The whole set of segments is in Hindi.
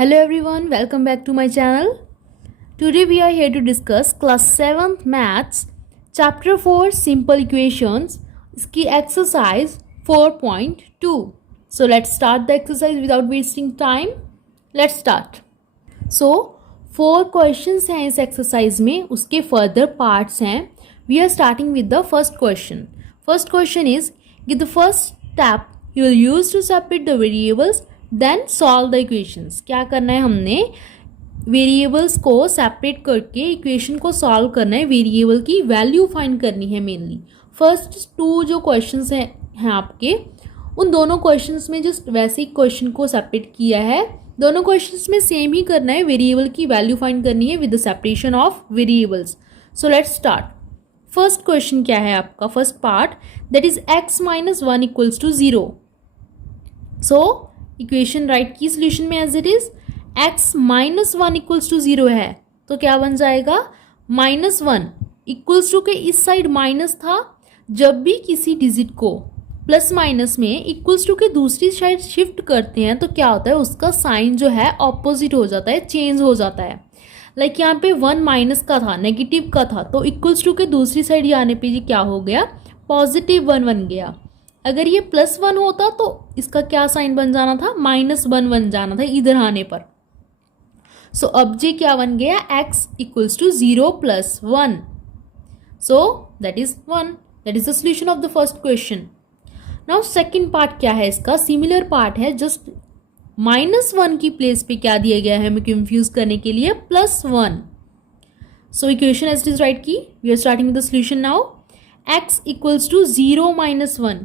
Hello everyone, welcome back to my channel. Today we are here to discuss class 7th maths chapter 4 simple equations ski exercise 4.2. So let's start the exercise without wasting time. Let's start. So 4 questions हैं इस exercise में, उसके further parts हैं. We are starting with the first question. First question is, give the first step you will use to separate the variables then solve the equations. क्या करना है, हमने वेरिएबल्स को सेपरेट करके इक्वेशन को सॉल्व करना है. वेरिएबल की वैल्यू फाइंड करनी है मेनली. फर्स्ट टू जो क्वेश्चंस हैं आपके, उन दोनों क्वेश्चंस में जस्ट वैसे ही क्वेश्चन को सेपरेट किया है. दोनों क्वेश्चंस में सेम ही करना है, वेरिएबल की वैल्यू फाइंड करनी है with the separation of variables. So let's start. First question क्या है आपका, first part that is x minus 1 equals to 0. So equation right की सोल्यूशन में as it is x minus 1 equals to 0 है, तो क्या बन जाएगा, -1 इक्वल्स टू के इस साइड माइनस था. जब भी किसी डिजिट को प्लस माइनस में इक्वल्स टू के दूसरी साइड शिफ्ट करते हैं तो क्या होता है, उसका साइन जो है ऑपोजिट हो जाता है, चेंज हो जाता है. लाइक यहाँ पे 1 माइनस का था, नेगेटिव का था, तो इक्वल्स टू के दूसरी साइड जाने पे ये क्या हो गया, +1 बन गया. अगर ये +1 होता तो इसका क्या साइन बन जाना था, -1 बन जाना था इधर आने पर. सो अब जे क्या बन गया, x equals to 0 + 1. So that is 1. That is the solution of the first question. Now second part क्या है इसका, सिमिलर पार्ट है, जस्ट -1 की प्लेस पे क्या दिया गया है हमें कंफ्यूज करने के लिए, +1. So equation as it is right की. We are starting with the solution now. x equals to 0 - 1.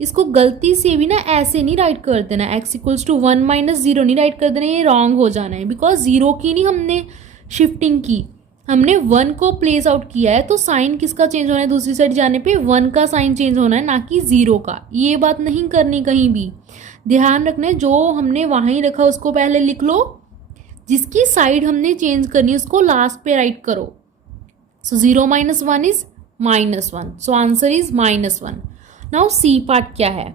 इसको गलती से भी ना ऐसे नहीं राइट कर देना, x इक्वल्स टू 1 - 0 नहीं राइट कर देना, ये रॉन्ग हो जाना है. बिकॉज 0 की नहीं हमने शिफ्टिंग की, हमने 1 को प्लेस आउट किया है, तो साइन किसका चेंज होना है, दूसरी साइड जाने पे 1 का साइन चेंज होना है, ना कि 0 का. ये बात नहीं करनी कहीं भी, ध्यान रखना है. जो हमने वहीं रखा उसको पहले लिख लो, जिसकी साइड हमने चेंज करनी है उसको लास्ट पे राइट करो. So 0 - 1 is -1. So answer is -1. Now C part क्या है,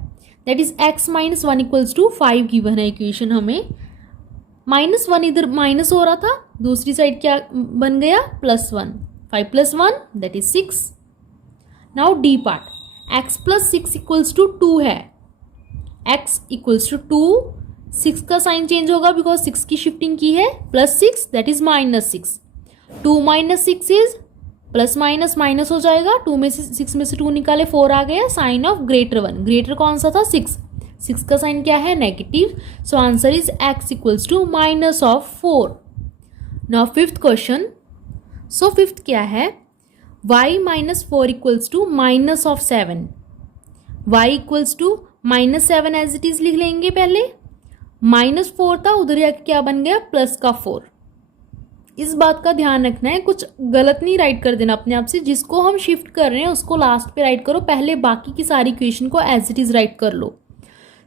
that is x minus 1 equals to 5 given है इक्वेशन हमें. -1 इधर माइनस हो रहा था, दूसरी साइड क्या बन गया, +1. 5 + 1 that is 6. Now D part, x + 6 equals to 2 है. x इक्वल्स टू 2, 6 का साइन चेंज होगा बिकॉज 6 की शिफ्टिंग की है, +6 that is -6. 2 - 6 is plus minus minus हो जाएगा, 2 में से 6 में से 2 निकाले 4 आ गया, साइन ऑफ ग्रेटर 1. ग्रेटर कौन सा था, 6 का साइन क्या है, negative. So answer is x equals to -4. Now fifth question. So fifth क्या है, y - 4 equals to -7. y equals to -7 as it is लिख लेंगे पहले. -4 था, उधर जाके क्या बन गया, +4. इस बात का ध्यान रखना है, कुछ गलत नहीं राइट कर देना अपने आप से. जिसको हम शिफ्ट कर रहे हैं उसको लास्ट पे राइट करो, पहले बाकी की सारी इक्वेशन को एज इट इज राइट कर लो.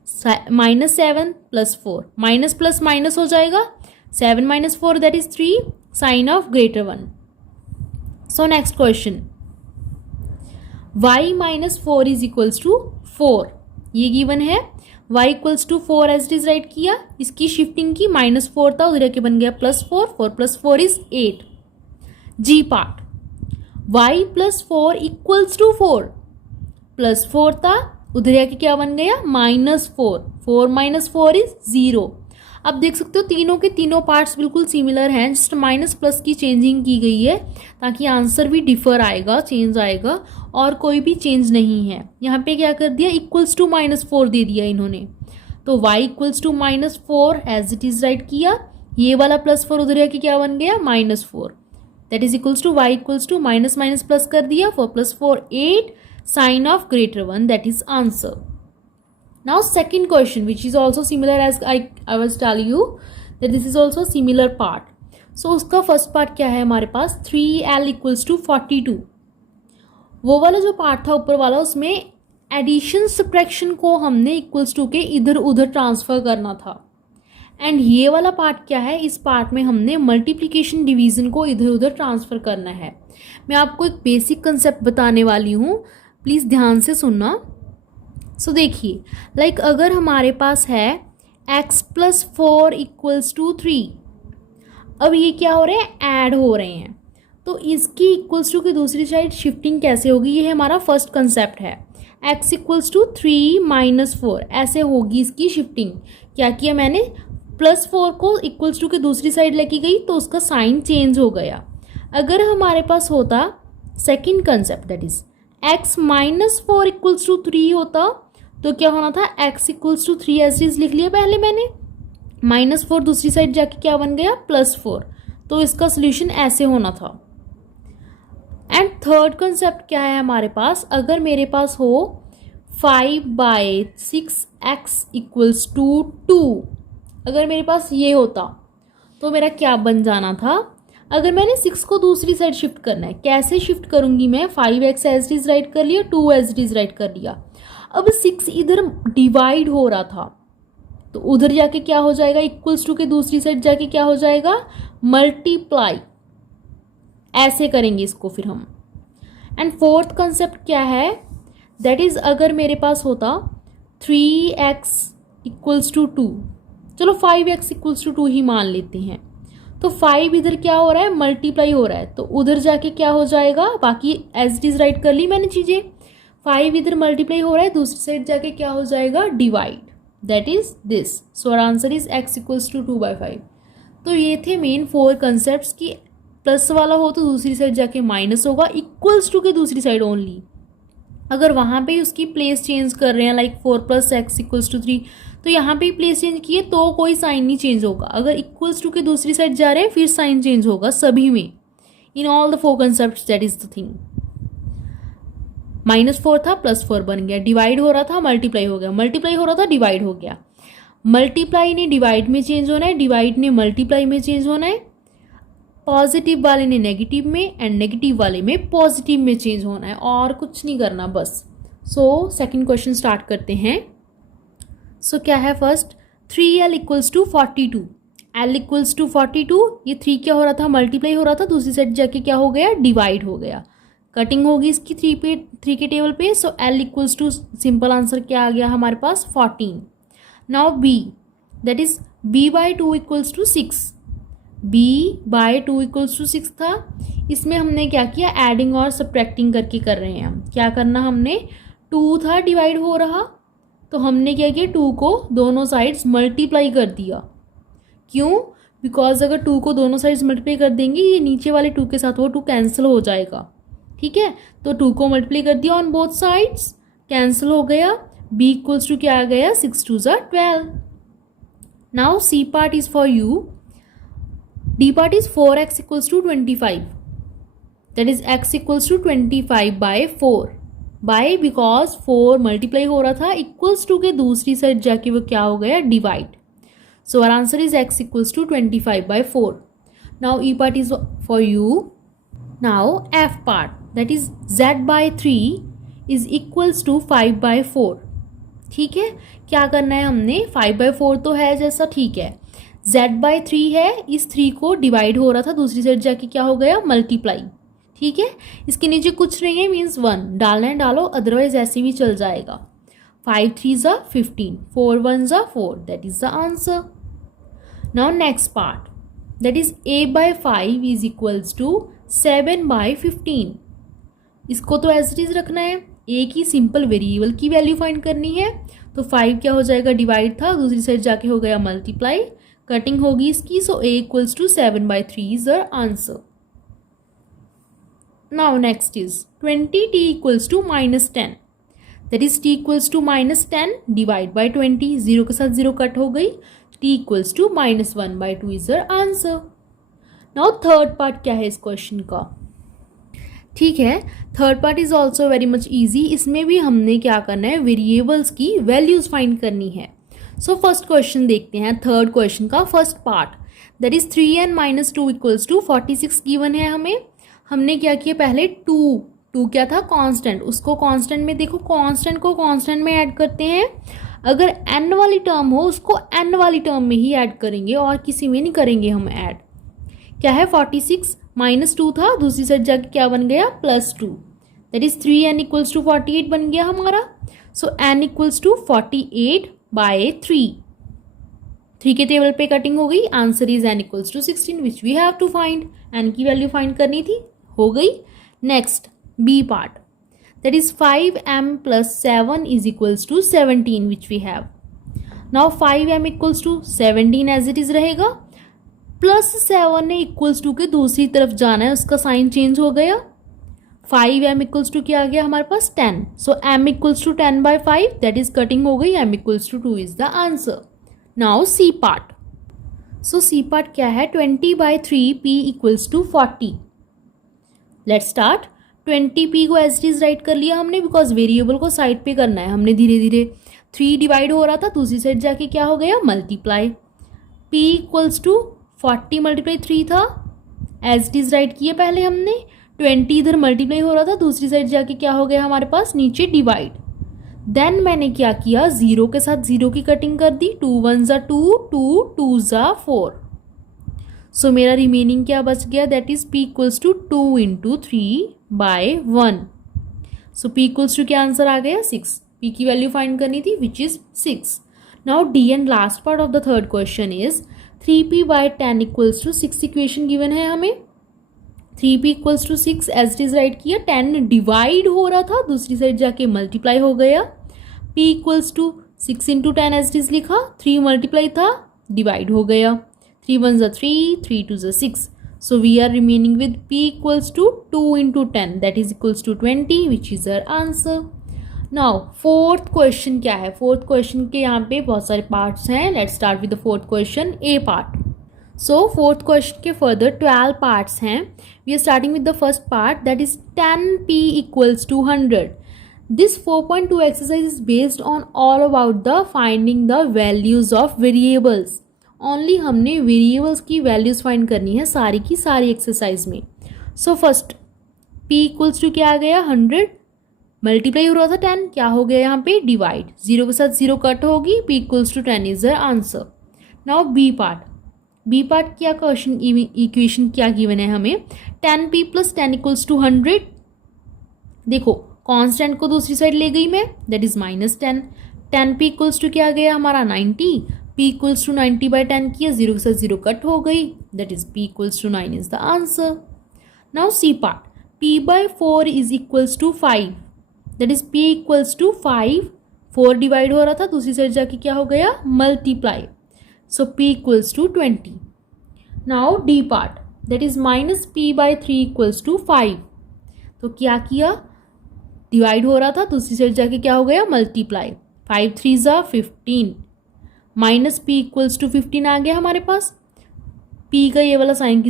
-7 + 4, माइनस प्लस माइनस हो जाएगा, 7 - 4 that is 3, sign of greater 1. So next question, y - 4 is equals to 4. ये गिवन है, y equals to 4 as it is write किया, इसकी शिफ्टिंग की, -4 था, उधर के बन गया +4. 4 + 4 is 8. G part, y + 4 equals to 4. +4 था, उधर के क्या बन गया, -4. 4 - 4 इज 0. अब देख सकते हो तीनों के तीनों पार्ट्स बिल्कुल सिमिलर हैं, जस्ट माइनस प्लस की चेंजिंग की गई है ताकि आंसर भी डिफर आएगा, चेंज आएगा, और कोई भी चेंज नहीं है. यहाँ पे क्या कर दिया, इक्वल्स टू -4 दे दिया इन्होंने, तो y equals to -4 as it is write किया. ये वाला +4 उधर के क्या बन गया, -4. That is equals to y equals to minus plus कर दिया, 4 + 4 8, sign of greater 1 that is answer. Now second question which is also similar as I was telling you that this is also similar part. So उसका फर्स्ट पार्ट क्या है हमारे पास, 3l इक्वल्स टू 42. वो वाला जो पार्ट था ऊपर वाला, उसमें एडिशन सब्ट्रैक्शन को हमने इक्वल्स टू के इधर उधर ट्रांसफ़र करना था. एंड ये वाला पार्ट क्या है, इस पार्ट में हमने मल्टीप्लिकेशन डिवीज़न को इधर उधर ट्रांसफ़र करना है. मैं आपको एक बेसिक कंसेप्ट बताने वाली हूँ, प्लीज़ ध्यान से सुनना. सो देखिए, लाइक अगर हमारे पास है x प्लस 4 इक्वल्स टू 3। अब ये क्या हो रहे हैं, ऐड हो रहे हैं, तो इसकी इक्वल्स टू की दूसरी साइड शिफ्टिंग कैसे होगी, ये हमारा फर्स्ट कंसेप्ट है। x इक्वल्स टू 3 माइनस 4 ऐसे होगी इसकी शिफ्टिंग। क्या किया मैंने, +4 को इक्वल्स टू की दूसरी साइड लेके गई तो उसका साइन चेंज हो गया। अगर हमारे पास होता second concept that is x minus 4 equals to 3 होता तो क्या होना था, x equals to 3 as is लिख लिया पहले मैंने, -4 दूसरी साइड जाके क्या बन गया, +4, तो इसका सोल्यूशन ऐसे होना था। एंड थर्ड कंसेप्ट क्या है हमारे पास, अगर मेरे पास हो 5/6x इक्वल्स टू 2, अगर मेरे पास ये होता तो मेरा क्या बन जाना था, अगर मैंने 6 को दूसरी साइड शिफ्ट करना है, कैसे शिफ्ट करूंगी मैं, 5x as it is right कर लिया, 2 एज इट इज राइट कर लिया। अब 6 इधर डिवाइड हो रहा था तो उधर जाके क्या हो जाएगा, इक्वल्स टू के दूसरी साइड जाके क्या हो जाएगा, मल्टीप्लाई, ऐसे करेंगे इसको फिर हम। एंड फोर्थ कंसेप्ट क्या है, दैट इज अगर मेरे पास होता 3x इक्वल्स टू 2, चलो 5x इक्वल्स टू 2 ही मान लेते हैं, तो 5 इधर क्या हो रहा है, मल्टीप्लाई हो रहा है, तो उधर जाके क्या हो जाएगा, बाकी एज इट इज राइट कर ली मैंने चीज़ें, 5 इधर मल्टीप्लाई हो रहा है, दूसरी साइड जाके क्या हो जाएगा, divide, that is this. So our answer is x equals to 2/5। तो ये थे मेन 4 कंसेप्ट कि प्लस वाला हो तो दूसरी साइड जाके माइनस होगा, इक्वल्स टू के दूसरी साइड ओनली। अगर वहाँ पे उसकी प्लेस चेंज कर रहे हैं लाइक 4 + x इक्वल्स टू 3, तो यहाँ पे प्लेस चेंज किए तो कोई साइन नहीं चेंज होगा। अगर इक्वल्स टू के दूसरी साइड जा रहे हैं फिर साइन चेंज होगा सभी में, in all the 4 concept, that is the thing. -4 था +4 बन गया, डिवाइड हो रहा था मल्टीप्लाई हो गया, मल्टीप्लाई हो रहा था डिवाइड हो गया, मल्टीप्लाई ने डिवाइड में चेंज होना है, डिवाइड ने मल्टीप्लाई में चेंज होना है, पॉजिटिव वाले ने नेगेटिव में एंड नेगेटिव वाले में पॉजिटिव में चेंज होना है, और कुछ नहीं करना बस। सो सेकंड क्वेश्चन स्टार्ट करते हैं। सो क्या है first, 3l equals to 42, l equals to 42, ये 3 क्या हो रहा था, मल्टीप्लाई हो रहा था, दूसरी साइड जाके क्या हो गया, डिवाइड हो गया, कटिंग होगी इसकी 3 के टेबल पे। So l equals to, simple answer क्या आ गया हमारे पास, 14। Now b, that is b/2 equals to 6, b/2 equals to 6 था, इसमें हमने क्या किया, एडिंग और सब्ट्रैक्टिंग करके कर रहे हैं हम। क्या करना हमने, 2 था डिवाइड हो रहा, तो हमने क्या किया, 2 को दोनों साइड्स मल्टीप्लाई कर दिया। क्यों, बिकॉज अगर 2 को दोनों साइड्स मल्टीप्लाई कर देंगे, ये नीचे वाले 2 के साथ वो 2 कैंसिल हो जाएगा, ठीक है। तो 2 को मल्टीप्लाई कर दिया ऑन बोथ साइड्स, कैंसिल हो गया, b इक्वल्स टू क्या आ गया, 6 2 = 12। Now c part is for you, d part is 4x equals to 25, that is x equals to 25/4, by because 4 multiply हो रहा था, इक्वल्स टू के दूसरी साइड जाके वो क्या हो गया, divide. So our answer is x equals to 25/4। Now e part is for you। Now f part, that is z/3 is equals to 5/4, ठीक है। क्या करना है हमने, 5/4 तो है जैसा, ठीक है, z/3 है, इस 3 को डिवाइड हो रहा था, दूसरी साइड जाके क्या हो गया, मल्टीप्लाई, ठीक है। इसके नीचे कुछ नहीं है, मीन्स 1 डालना है डालो, अदरवाइज ऐसे भी चल जाएगा। 5 3 = 15, 4 1 = 4, that is the answer. Now next part, that is a/5 is equals to 7/15। इसको तो एज इट इज रखना है, a की सिंपल वेरिएबल की वैल्यू फाइंड करनी है, तो 5 क्या हो जाएगा, डिवाइड था, दूसरी साइड जाके हो गया मल्टीप्लाई, कटिंग होगी इसकी, so a equals to 7/3 is the answer. Now next is 20t equals to -10, that is t equals to -10 divide by 20, 0 के साथ 0 कट हो गई, t equals to -1/2 is the answer. Now third part क्या है इस क्वेश्चन का, ठीक है, third part is also very much easy. इसमें भी हमने क्या करना है, वेरिएबल्स की वैल्यूज फाइंड करनी है। सो फर्स्ट क्वेश्चन देखते हैं, थर्ड क्वेश्चन का first part, that is 3n - 2 equals to 46 given है हमें। हमने क्या किया, पहले 2 क्या था, कांस्टेंट, उसको कांस्टेंट में, देखो कांस्टेंट को कांस्टेंट में ऐड करते हैं, अगर n वाली टर्म हो उसको n वाली टर्म में ही ऐड करेंगे, और किसी में नहीं करेंगे हम ऐड। क्या है, 46 -2 था, दूसरी साइड जाके क्या बन गया, +2, that is 3n equals to 48 बन गया हमारा। सो n इक्वल्स टू 48/3, 3 के टेबल पे कटिंग हो गई, answer is n equals to 16 which we have to find, n की वैल्यू फाइंड करनी थी, हो गई। Next B part, that is 5m plus 7 is equals to 17 which we have. Now 5m equals to 17 as it is रहेगा, प्लस 7 ने इक्वल्स टू के दूसरी तरफ जाना है, उसका साइन चेंज हो गया, 5m इक्वल्स टू क्या आ गया हमारे पास 10, so m equals to 10 by 5 that is cutting हो गई, m equals to 2 is the answer. Now C part, so C part क्या है, 20 by 3 p equals to 40। Let's start, 20p को एज इट इज राइट कर लिया हमने, बिकॉज वेरिएबल को साइड पे करना है हमने धीरे धीरे, 3 डिवाइड हो रहा था, दूसरी साइड जाके क्या हो गया multiply, p equals to 40 multiply 3 था, एज इट इज राइट किया पहले हमने, 20 इधर मल्टीप्लाई हो रहा था, दूसरी साइड जाके क्या हो गया हमारे पास नीचे डिवाइड, देन मैंने क्या किया, 0 के साथ 0 की कटिंग कर दी, 2 1 ज़ा 2, 2 2 ज़ा 4, सो मेरा रिमेनिंग क्या बच गया, that is p equals to 2 into 3 by 1, so p equals to क्या आंसर आ गया 6, p की वैल्यू फाइंड करनी थी which is 6। Now D and last part of the third question is 3p by 10 equals to 6 equation given है हमें, 3p equals to 6 as it is write किया, 10 डिवाइड हो रहा था, दूसरी साइड जाके मल्टीप्लाई हो गया, p equals to 6 into 10 as it is लिखा, 3 मल्टीप्लाई था, डिवाइड हो गया, 3 1 ज़ा 3, 3 2 ज़ा 6, so we are remaining with p equals to 2 into 10 that is equals to 20 which is our answer. Now fourth question क्या है, fourth question के यहाँ पे बहुत सारे parts हैं, let's start with the fourth question, A part. So fourth question के further 12 parts हैं, we are starting with the first part that is 10p equals to 100. This 4.2 exercise is based on all about the finding the values of variables. Only हमने वेरिएबल्स की वैल्यूज़ फाइंड करनी है सारी की सारी एक्सरसाइज में। So first p equals to क्या आ गया 100, मल्टीप्लाई हो रहा था 10, क्या हो गया यहाँ पे डिवाइड, 0 के साथ 0 कट होगी, p equals to 10 is the answer. Now B part क्या क्वेश्चन इक्वेशन क्या गिवन है हमें, 10p प्लस 10 इक्वल्स टू 100, देखो कॉन्स्टेंट को दूसरी साइड ले गई मैं, that is -10, 10p equals to क्या आ गया हमारा 90, p इक्वल्स टू 90 बाई 10 किया, 0 के साथ 0 कट हो गई, that is p equals to 9 is the answer. Now C part, p by 4 is equals to 5, that is p equals to 5, 4 divide हो रहा था, दूसरी साइड जाके क्या हो गया multiply, so p equals to 20। Now D part, that is -p by 3 equals to 5, तो क्या किया डिवाइड हो रहा था, दूसरी साइड जाके क्या हो गया मल्टीप्लाई, 5 3 ज़ा 15, माइनस p इक्वल्स टू 15 आ गया हमारे पास, p का ये वाला साइन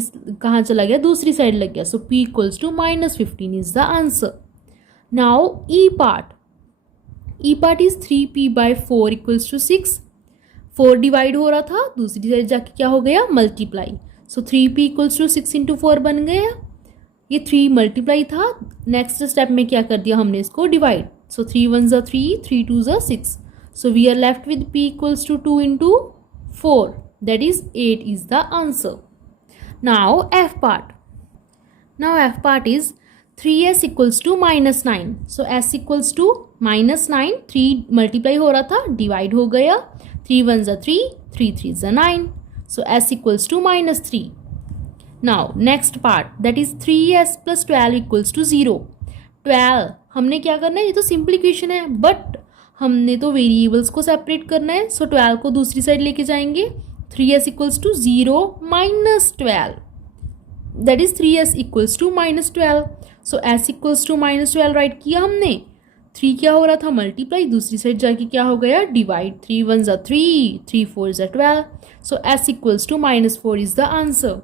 कहाँ चला गया, दूसरी साइड लग गया, so p equals to -15 is the answer. Now E part is 3p by 4 equals to 6, 4 divide हो रहा था, दूसरी साइड जाके क्या हो गया multiply, so 3p equals to 6 into 4 बन गया, ये 3 मल्टीप्लाई था, नेक्स्ट स्टेप में क्या कर दिया हमने इसको डिवाइड, सो 3 1 ज़ा 3, 3 2 ज़ा 6, so we are left with p equals to 2 into 4, that is 8 is the answer. Now f part is 3s equals to -9, so s equals to -9, 3 multiply हो रहा था, डिवाइड हो गया, 3 1 ज़ा 3, 3 3 ज़ा 9, so s equals to -3. Now next part, that is 3s plus 12 equals to 0. 12 हमने क्या करना है, ये तो सिंपल इक्वेशन है, बट हमने तो वेरिएबल्स को सेपरेट करना है, सो 12 को दूसरी साइड लेके जाएंगे, 3s equals to 0 -12, that is 3s equals to -12, so s equals to -12 write किया हमने, 3 क्या हो रहा था मल्टीप्लाई, दूसरी साइड जाके क्या हो गया डिवाइड, 3 1 ज़ा 3, 3 4 ज़ा 12, so s equals to -4 is the answer.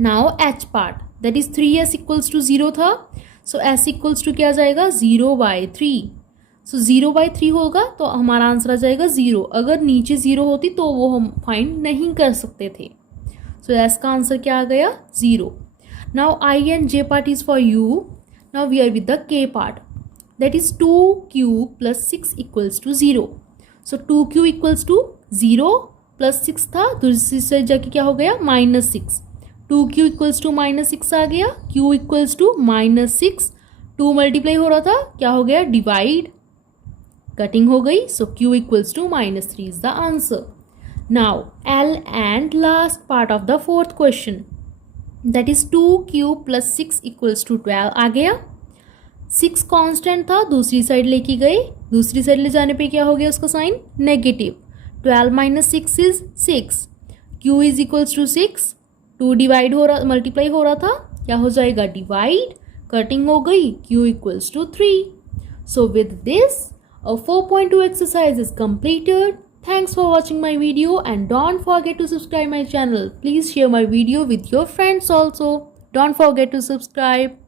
Now h पार्ट, that is 3s equals to 0 था, सो s इक्वल्स टू क्या जाएगा 0 बाई 3, सो 0 बाई 3 होगा तो हमारा आंसर आ जाएगा 0, अगर नीचे 0 होती तो वो हम फाइंड नहीं कर सकते थे, सो एस का आंसर क्या आ गया 0। Now I and J part is for you, now we are with the K part, that is 2q plus 6 equals to 0, सो 2q इक्वल्स टू 0 प्लस 6 था, दूसरी साइड जाके क्या हो गया -6, 2q इक्वल्स टू -6 आ गया, q इक्वल्स टू -6, 2 मल्टीप्लाई हो रहा था, क्या हो गया डिवाइड, कटिंग हो गई, so q equals to -3 is the answer. Now L and last part of the fourth question, that is 2 cube plus 6 equals to 12 आ गया. 6 कांस्टेंट था, दूसरी साइड लेके गए, दूसरी साइड ले जाने पे क्या हो गया उसका sign negative. 12 minus 6 is 6. q is equals to 6. 2 divide हो रहा, मल्टीप्लाई हो रहा था, क्या हो जाएगा डिवाइड, कटिंग हो गई, q equals to 3. So with this, a 4.2 exercise is completed. Thanks for watching my video and don't forget to subscribe my channel. Please share my video with your friends also. Don't forget to subscribe.